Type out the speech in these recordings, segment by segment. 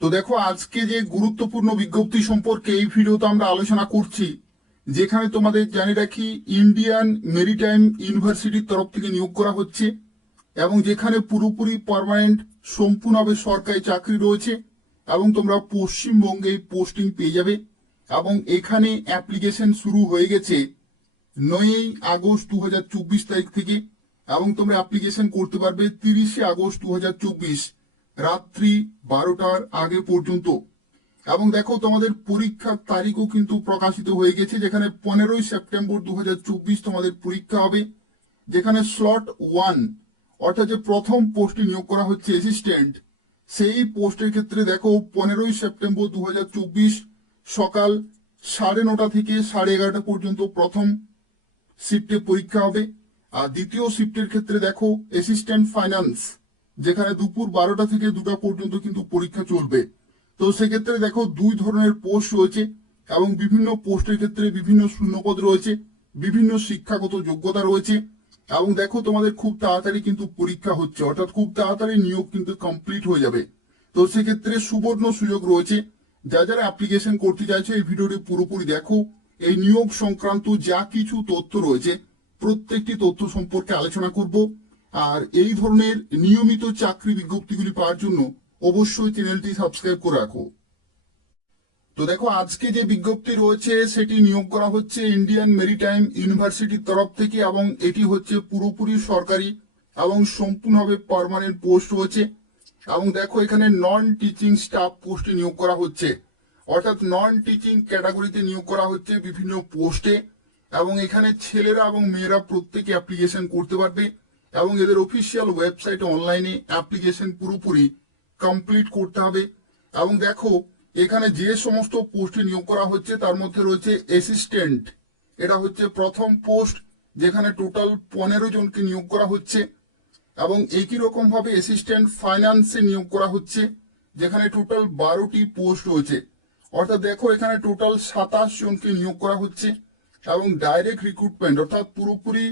তো দেখো, আজকে যে গুরুত্বপূর্ণ বিজ্ঞপ্তি সম্পর্কে এই ভিডিওতে আমরা আলোচনা করছি, যেখানে তোমাদের জানিয়ে রাখি ইন্ডিয়ান মেরিটাইম ইউনিভার্সিটির তরফ থেকে নিয়োগ করা হচ্ছে এবং যেখানে পুরোপুরি পার্মানেন্ট সম্পূর্ণভাবে সরকারি চাকরি রয়েছে এবং তোমরা পশ্চিমবঙ্গে পোস্টিং পেয়ে যাবে। এবং এখানে অ্যাপ্লিকেশন শুরু হয়ে গেছে 9 আগস্ট 2024 তারিখ থেকে এবং তোমরা অ্যাপ্লিকেশন করতে পারবে 30 আগস্ট 2024 রাত্রি 12টার আগে পর্যন্ত। এবং দেখো, তোমাদের পরীক্ষার তারিখও কিন্তু প্রকাশিত হয়ে গেছে, যেখানে 15 সেপ্টেম্বর 2024 তোমাদের পরীক্ষা হবে। যেখানে স্লট 1 অর্থাৎ যে প্রথম পোস্টে নিয়োগ করা হচ্ছে অ্যাসিস্ট্যান্ট, সেই পোস্টের ক্ষেত্রে দেখো 15 সেপ্টেম্বর 2024 সকাল 9:30 থেকে 11:30 পর্যন্ত প্রথম শিফটে পরীক্ষা হবে। আর দ্বিতীয় শিফটের ক্ষেত্রে দেখো অ্যাসিস্ট্যান্ট ফাইন্যান্স, যেখানে দুপুর 12টা থেকে 2টা পর্যন্ত কিন্তু পরীক্ষা চলবে। তো সেক্ষেত্রে দেখো দুই ধরনের পোস্ট রয়েছে এবং বিভিন্ন পোস্টের ক্ষেত্রে বিভিন্ন শূন্যপদ রয়েছে, বিভিন্ন শিক্ষাগত যোগ্যতা রয়েছে। এবং দেখো, তোমাদের খুব তাড়াতাড়ি কিন্তু পরীক্ষা হচ্ছে, অর্থাৎ খুব তাড়াতাড়ি নিয়োগ কিন্তু কমপ্লিট হয়ে যাবে। তো সেক্ষেত্রে সুবর্ণ সুযোগ রয়েছে। যারা অ্যাপ্লিকেশন করতে চাইছে এই ভিডিওটি পুরোপুরি দেখো। এই নিয়োগ সংক্রান্ত যা কিছু তথ্য রয়েছে প্রত্যেকটি তথ্য সম্পর্কে আলোচনা করব। আর এই ধরনের নিয়মিত চাকরি বিজ্ঞপ্তিগুলি পাওয়ার জন্য অবশ্যই চ্যানেলটি সাবস্ক্রাইব করে রাখো। তো দেখো, আজকে যে বিজ্ঞপ্তি রয়েছে সেটি নিয়োগ করা হচ্ছে ইন্ডিয়ান মেরিটাইম ইউনিভার্সিটির তরফ থেকে এবং এটি হচ্ছে পুরোপুরি সরকারি এবং সম্পূর্ণভাবে পার্মানেন্ট পোস্ট রয়েছে। এবং দেখো, এখানে নন টিচিং স্টাফ পোস্টে নিয়োগ করা হচ্ছে, অর্থাৎ নন টিচিং ক্যাটাগরিতে নিয়োগ করা হচ্ছে বিভিন্ন পোস্টে। এবং এখানে ছেলেরা এবং মেয়েরা প্রত্যেকে অ্যাপ্লিকেশন করতে পারবে এবং এদের অফিসিয়াল ওয়েবসাইটে অনলাইনে অ্যাপ্লিকেশন পুরোপুরি কমপ্লিট করতে হবে। এবং দেখো, এখানে যে সমস্ত পোস্টে নিয়োগ করা হচ্ছে তার মধ্যে রয়েছে অ্যাসিস্ট্যান্ট, এটা হচ্ছে প্রথম পোস্ট, যেখানে টোটাল 15 জনকে নিয়োগ করা হচ্ছে। এবং একই রকম ভাবে অ্যাসিস্ট্যান্ট ফাইন্যান্সে নিয়োগ করা হচ্ছে, যেখানে টোটাল 12টি পোস্ট রয়েছে। অর্থাৎ দেখো, এখানে টোটাল 27 জনকে নিয়োগ করা হচ্ছে। এবং ডাইরেক্ট রিক্রুটমেন্ট অর্থাৎ পুরোপুরি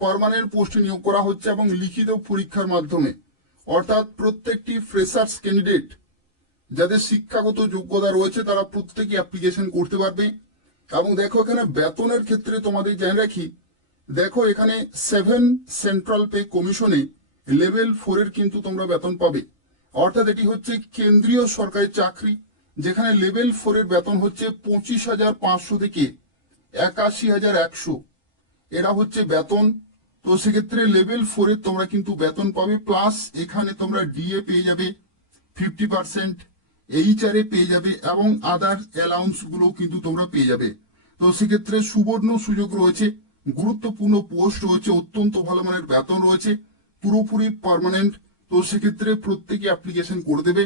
পার্মানেন্ট পোস্টে নিয়োগ করা হচ্ছে এবং লিখিত পরীক্ষার মাধ্যমে, অর্থাৎ প্রত্যেকটি ফ্রেশার্স ক্যান্ডিডেট যাদের শিক্ষাগত যোগ্যতা রয়েছে তারা প্রত্যেকে অ্যাপ্লিকেশন করতে পারবে। এবং দেখো, এখানে বেতনের ক্ষেত্রে তোমাদের জানিয়ে রাখি, দেখো এখানে 7 সেন্ট্রাল পে কমিশনে লেভেল 4 এর কিন্তু তোমরা বেতন পাবে। অর্থাৎ এটি হচ্ছে কেন্দ্রীয় সরকারি চাকরি, যেখানে লেভেল 4 এর বেতন হচ্ছে 25,500 থেকে 81,100, এরা হচ্ছে বেতন। তো সেক্ষেত্রে লেভেল 4 এর তোমরা কিন্তু বেতন পাবে, প্লাস এখানে তোমরা ডিএ পেয়ে যাবে 50%, এইচআরএ পেয়ে যাবে এবং আদার অ্যালাউন্স গুলো কিন্তু তোমরা পেয়ে যাবে। তো সেক্ষেত্রে সুবর্ণ সুযোগ রয়েছে, গুরুত্বপূর্ণ পোস্ট রয়েছে, অত্যন্ত ভালো মানের বেতন রয়েছে, পুরোপুরি পার্মানেন্ট। তো সেক্ষেত্রে প্রত্যেকে অ্যাপ্লিকেশন করে দেবে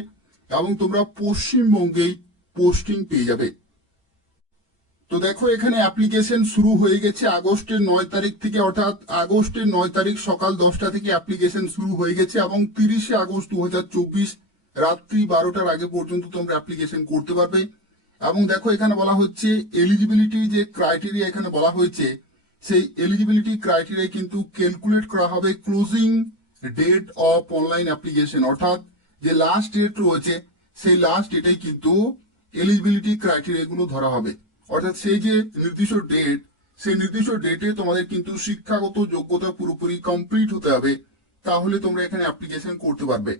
এবং তোমরা পশ্চিমবঙ্গেই পোস্টিং পেয়ে যাবে। তো দেখো, এখানে অ্যাপ্লিকেশন শুরু হয়ে গেছে আগস্টের 9 তারিখ থেকে, অর্থাৎ আগস্টের 9 তারিখ সকাল 10টা থেকে অ্যাপ্লিকেশন শুরু হয়ে গেছে এবং 30 আগস্ট 2024 রাত্রি 12টার আগে পর্যন্ত তোমরা অ্যাপ্লিকেশন করতে পারবে। এবং দেখো, এখানে বলা হচ্ছে এলিজিবিলিটি যে ক্রাইটেরিয়া এখানে বলা হয়েছে, সেই এলিজিবিলিটি ক্রাইটেরিয়া কিন্তু ক্যালকুলেট করা হবে closing date of online application, অর্থাৎ যে লাস্ট ডেট রয়েছে সেই লাস্ট ডেটেই কিন্তু এলিজিবিলিটি ক্রাইটেরিয়া গুলো ধরা হবে। অর্থাৎ সেই যে নির্দিষ্ট ডেট, সেই নির্দিষ্ট ডেটে তোমাদের কিন্তু শিক্ষাগত যোগ্যতা পুরোপুরি কমপ্লিট হতে হবে, তাহলে তোমরা এখানে অ্যাপ্লিকেশন করতে পারবে।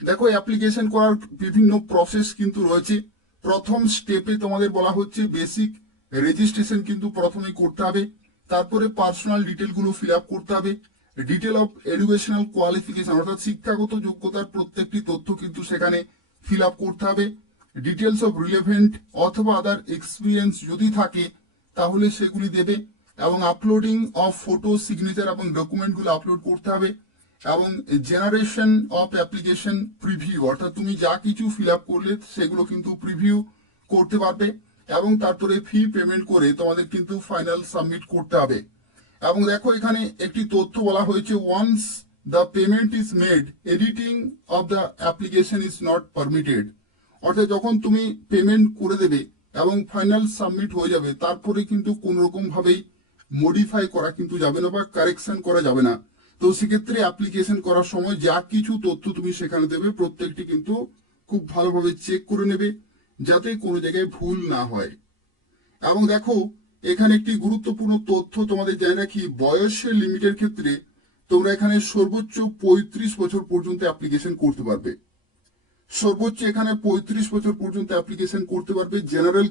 দেখো, অ্যাপ্লিকেশন করার বিভিন্ন প্রসেস কিন্তু রয়েছে। প্রথম স্টেপে তোমাদের বলা হচ্ছে বেসিক রেজিস্ট্রেশন কিন্তু প্রথমে করতে হবে, তারপরে পার্সোনাল ডিটেল গুলো ফিল আপ করতে হবে, ডিটেল অফ এডুকেশনাল কোয়ালিফিকেশন অর্থাৎ শিক্ষাগত যোগ্যতার প্রত্যেকটি তথ্য কিন্তু সেখানে ফিল আপ করতে হবে, ডিটেলস অফ রিলেভেন্ট অথবা আদার এক্সপিরিয়েন্স যদি থাকে তাহলে সেগুলি দেবে, এবং আপলোডিং অফ ফটো, সিগনেচার এবং ডকুমেন্টগুলো আপলোড করতে হবে, এবং জেনারেশন অফ অ্যাপ্লিকেশন প্রিভিউ অর্থাৎ তুমি যা কিছু ফিল আপ করলে সেগুলো কিন্তু প্রিভিউ করতে পারবে। এবং তারপরে ফি পেমেন্ট করে তোমাদের কিন্তু ফাইনাল সাবমিট করতে হবে। এবং দেখো, এখানে একটি তথ্য বলা হয়েছে, once the payment is made editing of the application is not permitted. অর্থাৎ যখন তুমি পেমেন্ট করে দেবে এবং ফাইনাল সাবমিট হয়ে যাবে, তারপরে কিন্তু কোন রকম ভাবেই মডিফাই করা কিন্তু যাবে না বা কারেকশন করা যাবে না। তো সেক্ষেত্রে অ্যাপ্লিকেশন করার সময় যা কিছু তথ্য তুমি সেখানে দেবে প্রত্যেকটি কিন্তু খুব ভালোভাবে চেক করে নেবে যাতে কোনো জায়গায় ভুল না হয়। এবং দেখো এখানে একটি গুরুত্বপূর্ণ তথ্য তোমাদের জানিয়ে রাখি, বয়সের লিমিটের ক্ষেত্রে তোমরা এখানে সর্বোচ্চ 35 বছর পর্যন্ত অ্যাপ্লিকেশন করতে পারবে। সর্বোচ্চ এখানে 35 বছর পর্যন্ত অ্যাপ্লিকেশন করতে পারবে জেনারেল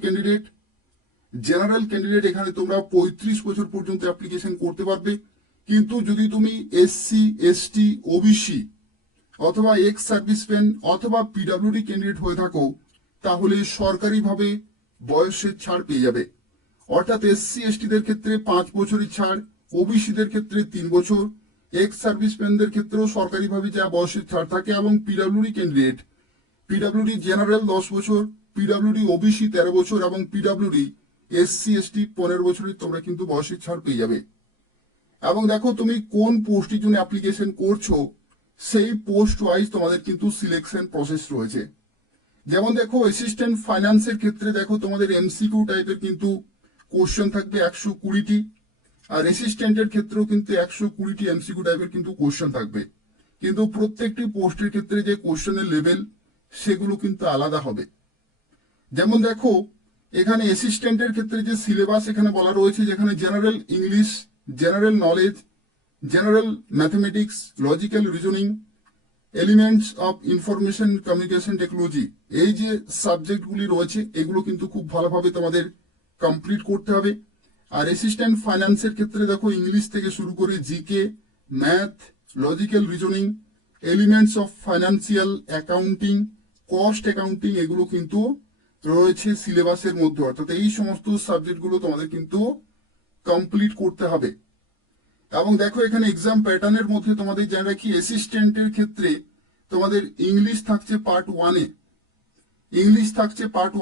ক্যান্ডিডেট এখানে তোমরা 35 বছর পর্যন্ত অ্যাপ্লিকেশন করতে পারবে। কিন্তু যদি তুমি এসসি, এসটি, ওবিসি অথবা এক্স সার্ভিসম্যান অথবা পিডব্লিউডি ক্যান্ডিডেট হয়ে থাকো তাহলে সরকারিভাবে বয়সের ছাড় পেয়ে যাবে। অর্থাৎ এসসি এসটিদের ক্ষেত্রে 5 বছরের ছাড়, ওবিসিদের ক্ষেত্রে 3 বছর, এক্স সার্ভিসম্যানদের ক্ষেত্রেও সরকারিভাবে যা বয়সের ছাড় থাকে, এবং পিডব্লিউডি ক্যান্ডিডেট, পিডব্লিউডি জেনারেল 10 বছর, পিডব্লিউডি ওবিসি 13 বছর এবং পিডব্লিউডি এসসি এসটি 15 বছরের তোমরা কিন্তু বয়সের ছাড় পেয়ে যাবে। এবং দেখো তুমি কোন পোস্টের জন্য অ্যাপ্লিকেশন করছো সেই পোস্ট ওয়াইজ তোমাদের কিন্তু সিলেকশন প্রসেস রয়েছে। যেমন দেখো অ্যাসিস্ট্যান্ট ফাইন্যান্সের ক্ষেত্রে দেখো তোমাদের এমসিকিউ টাইপের কিন্তু কোশ্চেন থাকবে 120টি, আর অ্যাসিস্ট্যান্টের ক্ষেত্রেও কিন্তু 120টি এমসিকিউ টাইপের কিন্তু কোশ্চেন থাকবে। কিন্তু প্রত্যেকটি পোস্টের ক্ষেত্রে যে কোশ্চেনের লেভেল সেগুলো কিন্তু আলাদা হবে। যেমন দেখো এখানে অ্যাসিস্ট্যান্টের ক্ষেত্রে যে সিলেবাস এখানে বলা রয়েছে, যেখানে general English, general knowledge, general mathematics, logical reasoning, elements of information communication technology, এই যে সাবজেক্টগুলি রয়েছে এগুলো কিন্তু খুব ভালোভাবে তোমাদের কমপ্লিট করতে হবে। আর অ্যাসিস্ট্যান্ট ফাইন্যান্সের ক্ষেত্রে দেখো ইংলিশ থেকে শুরু করে GK, math, logical reasoning, elements of financial accounting, cost accounting, এগুলো কিন্তু রয়েছে সিলেবাসের মধ্যে। অর্থাৎ এই সমস্ত সাবজেক্টগুলো তোমাদের কিন্তু কমপ্লিট করতে হবে। এবং দেখো এখানে এক্সাম প্যাটার্নের মধ্যে তোমাদের জানা রাখি, অ্যাসিস্ট্যান্টের ক্ষেত্রে তোমাদের ইংলিশ থাকছে পার্ট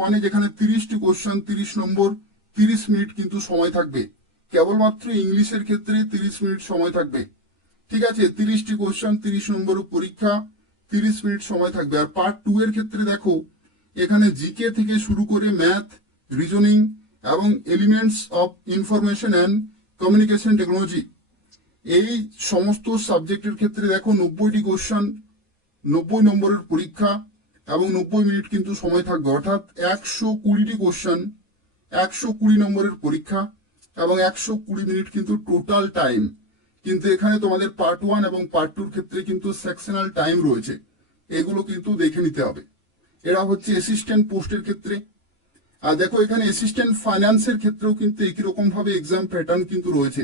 1-এ, যেখানে 30টি কোশ্চেন, 30 নম্বর, 30 মিনিট কিন্তু সময় থাকবে। কেবলমাত্র ইংলিশের ক্ষেত্রে 30 মিনিট সময় থাকবে। ঠিক আছে, 30টি কোশ্চেন, 30 নম্বর পরীক্ষা, 30 মিনিট সময় থাকবে। আর পার্ট 2 এর ক্ষেত্রে দেখো এখানে জিকে থেকে শুরু করে ম্যাথ, রিজনিং এবং elements of information and communication technology, এই সমস্ত সাবজেক্টের ক্ষেত্রে দেখো 90টি কোশ্চেন, 90 নম্বরের পরীক্ষা এবং 90 মিনিট কিন্তু সময় থাকবে। অর্থাৎ 120টি কোশ্চেন, 120 নম্বরের পরীক্ষা এবং 120 মিনিট কিন্তু টোটাল টাইম। কিন্তু এখানে তোমাদের পার্ট 1 এবং পার্ট 2 ক্ষেত্রে কিন্তু সেকশনাল টাইম রয়েছে, এগুলো কিন্তু দেখে নিতে হবে। এরা হচ্ছে অ্যাসিস্ট্যান্ট পোস্টের ক্ষেত্রে। আর দেখো এখানে অ্যাসিস্ট্যান্ট ফাইন্যান্সের ক্ষেত্রেও কিন্তু একই রকম ভাবে এক্সাম প্যাটার্ন কিন্তু রয়েছে।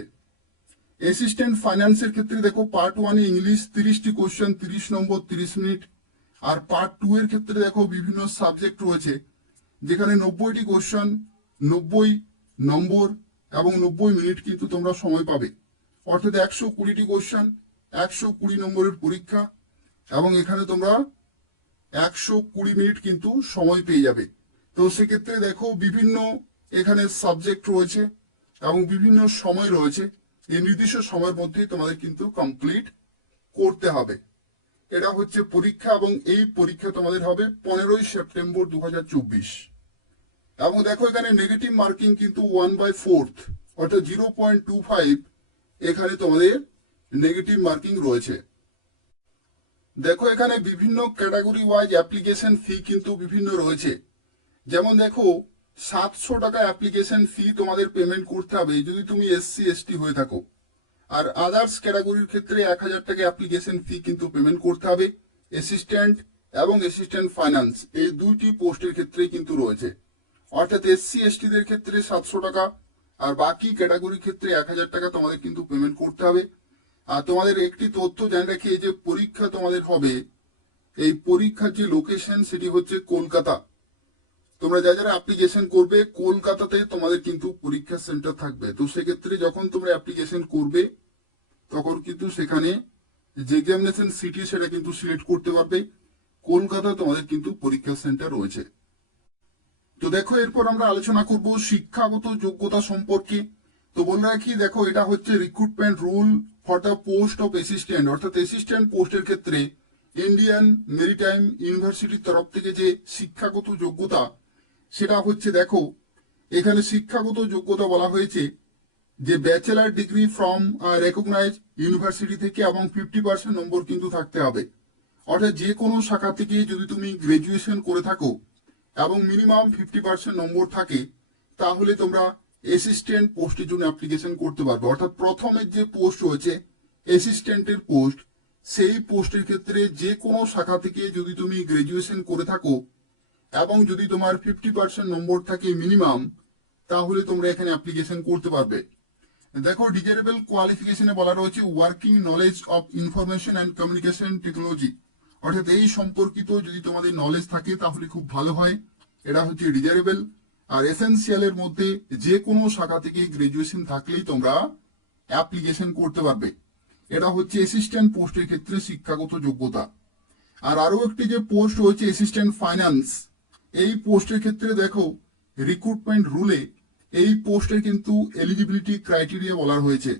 অ্যাসিস্ট্যান্ট ফাইন্যান্সের ক্ষেত্রে দেখো পার্ট 1-এ ইংলিশ 30টি কোশ্চেন, 30 নম্বর, 30 মিনিট। আর পার্ট 2 এর ক্ষেত্রে দেখো বিভিন্ন সাবজেক্ট রয়েছে, যেখানে 90টি কোশ্চেন, 90 নম্বর এবং 90 মিনিট কিন্তু তোমরা সময় পাবে। অর্থাৎ 120টি কোশ্চেন, 120 নম্বরের পরীক্ষা এবং এখানে তোমরা 120 মিনিট কিন্তু সময় পেয়ে যাবে। তো সেক্ষেত্রে দেখো বিভিন্ন এখানে সাবজেক্ট রয়েছে এবং বিভিন্ন সময় রয়েছে, এই নির্দিষ্ট সময়ের মধ্যে তোমাদের কিন্তু কমপ্লিট করতে হবে। এটা হচ্ছে পরীক্ষা এবং এই পরীক্ষা তোমাদের হবে 15ই সেপ্টেম্বর 2024। এবং দেখো এখানে নেগেটিভ মার্কিং কিন্তু 1/4, অর্থাৎ 0.25 এখানে তোমাদের নেগেটিভ মার্কিং রয়েছে। দেখো এখানে বিভিন্ন ক্যাটাগরি ওয়াইজ অ্যাপ্লিকেশন ফি কিন্তু বিভিন্ন রয়েছে। যেমন দেখো 700 টাকা অ্যাপ্লিকেশন ফি তোমাদের পেমেন্ট করতে হবে যদি তুমি এসসি এসটি হয়ে থাকো। আর আদার্স ক্যাটাগরির ক্ষেত্রে 1000 টাকা অ্যাপ্লিকেশন ফি কিন্তু পেমেন্ট করতে হবে। অ্যাসিস্ট্যান্ট এবং অ্যাসিস্ট্যান্ট ফাইন্যান্স এই দুইটি পোস্টের ক্ষেত্রে কিন্তু রয়েছে। অর্থাৎ এসসি এসটিদের ক্ষেত্রে 700 টাকা আর বাকি ক্যাটাগরির ক্ষেত্রে 1000 টাকা তোমাদের কিন্তু পেমেন্ট করতে হবে। আর তোমাদের একটি তথ্য জানিয়ে রাখি, যে পরীক্ষা তোমাদের হবে, এই পরীক্ষার যে লোকেশন সেটি হচ্ছে কলকাতা। তোমরা যারা অ্যাপ্লিকেশন করবে কলকাতাতে তোমাদের কিন্তু পরীক্ষা সেন্টার থাকবে। তো সেক্ষেত্রে যখন তোমরা অ্যাপ্লিকেশন করবে তখন কিন্তু সেখানে যে এক্সামিনেশন সিটি সেটা কিন্তু সিলেক্ট করতে পারবে। কলকাতা তোমাদের কিন্তু পরীক্ষা সেন্টার রয়েছে। তো দেখো এরপর আমরা আলোচনা করব শিক্ষাগত যোগ্যতা সম্পর্কে। তো বলে রাখি, দেখো এটা হচ্ছে recruitment rule for the post of assistant, অর্থাৎ অ্যাসিস্ট্যান্ট পোস্টের ক্ষেত্রে ইন্ডিয়ান মেরিটাইম ইউনিভার্সিটির তরফ থেকে যে শিক্ষাগত যোগ্যতা সেটা হচ্ছে, দেখো এখানে শিক্ষাগত যোগ্যতা বলা হয়েছে যে bachelor degree from recognise university থেকে এবং 50% নম্বর কিন্তু থাকতে হবে। অর্থাৎ যে কোনো শাখা থেকে যদি তুমি গ্রাজুয়েশন করে থাকো এবং মিনিমাম 50% নম্বর থাকে, তাহলে তোমরা অ্যাসিস্ট্যান্ট পোস্টের জন্য অ্যাপ্লিকেশন করতে পারবে। অর্থাৎ প্রথমের যে পোস্ট রয়েছে অ্যাসিস্ট্যান্টের পোস্ট, সেই পোস্টের ক্ষেত্রে যে কোনো শাখা থেকে যদি তুমি গ্রাজুয়েশন করে থাকো এবং যদি তোমার 50% নম্বর থাকে মিনিমাম, তাহলে তোমরা এখানে অ্যাপ্লিকেশন করতে পারবে। দেখো, ডিজারেবল কোয়ালিফিকেশনে বলা রয়েছে working knowledge of information and communication technology, অর্থাৎ এই সম্পর্কিত যদি তোমাদের নলেজ থাকে তাহলে খুব ভালো হয়। এটা হচ্ছে ডিজারেবল। আর এসেনশিয়ালের মধ্যে যে কোনো শাখা থেকে গ্রাজুয়েশন থাকলেই তোমরা অ্যাপ্লিকেশন করতে পারবে। এটা হচ্ছে অ্যাসিস্ট্যান্ট পোস্টের ক্ষেত্রে শিক্ষাগত যোগ্যতা। আর আরো একটি যে পোস্ট রয়েছে অ্যাসিস্ট্যান্ট ফাইন্যান্স, এই পোস্টের ক্ষেত্রে দেখো রিক্রুটমেন্ট রুলে এই পোস্টের কিন্তু এলিজিবিলিটি ক্রাইটেরিয়া বলা হয়েছে।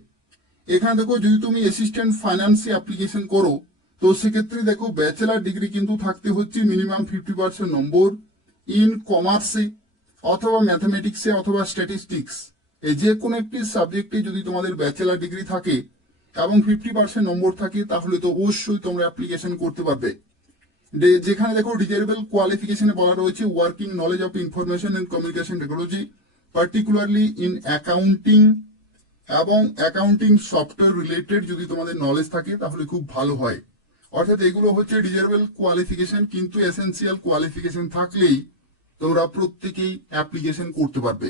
এখানে দেখো, যদি তুমি অ্যাসিস্ট্যান্ট ফাইন্যান্সে অ্যাপ্লিকেশন করো, তো সেক্ষেত্রে দেখো ব্যাচেলার ডিগ্রি কিন্তু থাকতে হচ্ছে মিনিমাম 50% নম্বর ইন কমার্সে অথবা ম্যাথামেটিক্সে অথবা স্ট্যাটিস্টিক্স, এই যে কোনো একটি সাবজেক্টে যদি তোমাদের ব্যাচেলার ডিগ্রি থাকে এবং 50% নম্বর থাকে, তাহলে তো অবশ্যই তোমরা অ্যাপ্লিকেশন করতে পারবে। যেখানে দেখো ডিজারেবল কোয়ালিফিকেশনে বলা রয়েছে working knowledge of information and communication technology, particularly in accounting এবং অ্যাকাউন্টিং সফটওয়্যার রিলেটেড যদি তোমাদের নলেজ থাকে তাহলে খুব ভালো হয়। অর্থাৎ এগুলো হচ্ছে ডিজারেবল কোয়ালিফিকেশন, কিন্তু এসেনশিয়াল কোয়ালিফিকেশন থাকলেই তোমরা প্রত্যেকেই অ্যাপ্লিকেশন করতে পারবে।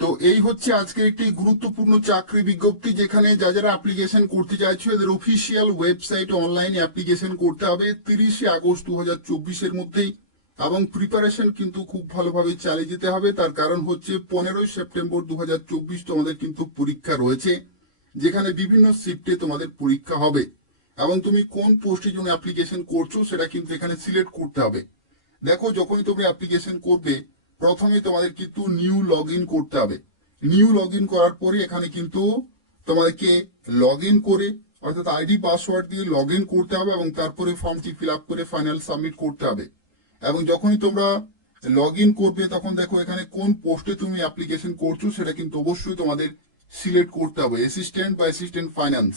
তো এই হচ্ছে আজকে একটি গুরুত্বপূর্ণ চাকরি বিজ্ঞপ্তি, যেখানে যারা অ্যাপ্লিকেশন করতে চাইছো এদের অফিসিয়াল ওয়েবসাইট অনলাইনে অ্যাপ্লিকেশন করতে হবে 30 আগস্ট 2024 মধ্যেই। এবং প্রিপারেশন কিন্তু খুব ভালোভাবে চালিয়ে যেতে হবে। তার কারণ হচ্ছে 15 সেপ্টেম্বর 2024 তোমাদের কিন্তু পরীক্ষা রয়েছে, যেখানে বিভিন্ন শিফটে তোমাদের পরীক্ষা হবে এবং তুমি কোন পোস্টের জন্য অ্যাপ্লিকেশন করছো সেটা কিন্তু এখানে সিলেক্ট করতে হবে। দেখো, যখনই তুমি অ্যাপ্লিকেশন করবে প্রথমে তোমাদের কিন্তু নিউ লগ ইন করতে হবে। নিউ লগ ইন করার পরে এখানে কিন্তু তোমাদেরকে লগ ইন করে অর্থাৎ আইডি পাসওয়ার্ড দিয়ে লগ ইন করতে হবে এবং তারপরে ফর্মটি ফিল আপ করে ফাইনাল সাবমিট করতে হবে। এবং যখনই তোমরা লগ ইন করবে তখন দেখো এখানে কোন পোস্টে তুমি অ্যাপ্লিকেশন করছো সেটা কিন্তু অবশ্যই তোমাদের সিলেক্ট করতে হবে। অ্যাসিস্ট্যান্ট বা অ্যাসিস্ট্যান্ট ফাইন্যান্স,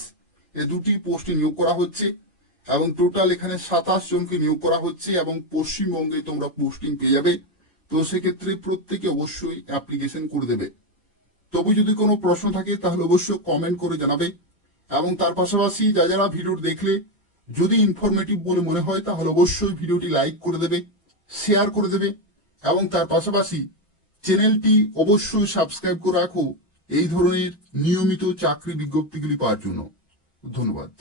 এই দুটি পোস্টে নিয়োগ করা হচ্ছে এবং টোটাল এখানে 27 জনকে নিয়োগ করা হচ্ছে এবং পশ্চিমবঙ্গে তোমরা পোস্টিং পেয়ে যাবে। তো সেক্ষেত্রে প্রত্যেকে অবশ্যই অ্যাপ্লিকেশন করে দেবে। তবু যদি কোনো প্রশ্ন থাকে তাহলে অবশ্যই কমেন্ট করে জানাবে। এবং তার পাশাপাশি যারা ভিডিও দেখলে যদি ইনফরমেটিভ বলে মনে হয় তাহলে অবশ্যই ভিডিওটি লাইক করে দেবে, শেয়ার করে দেবে এবং তার পাশাপাশি চ্যানেলটি অবশ্যই সাবস্ক্রাইব করে রাখো এই ধরনের নিয়মিত চাকরি বিজ্ঞপ্তিগুলি পাওয়ার জন্য। ধন্যবাদ।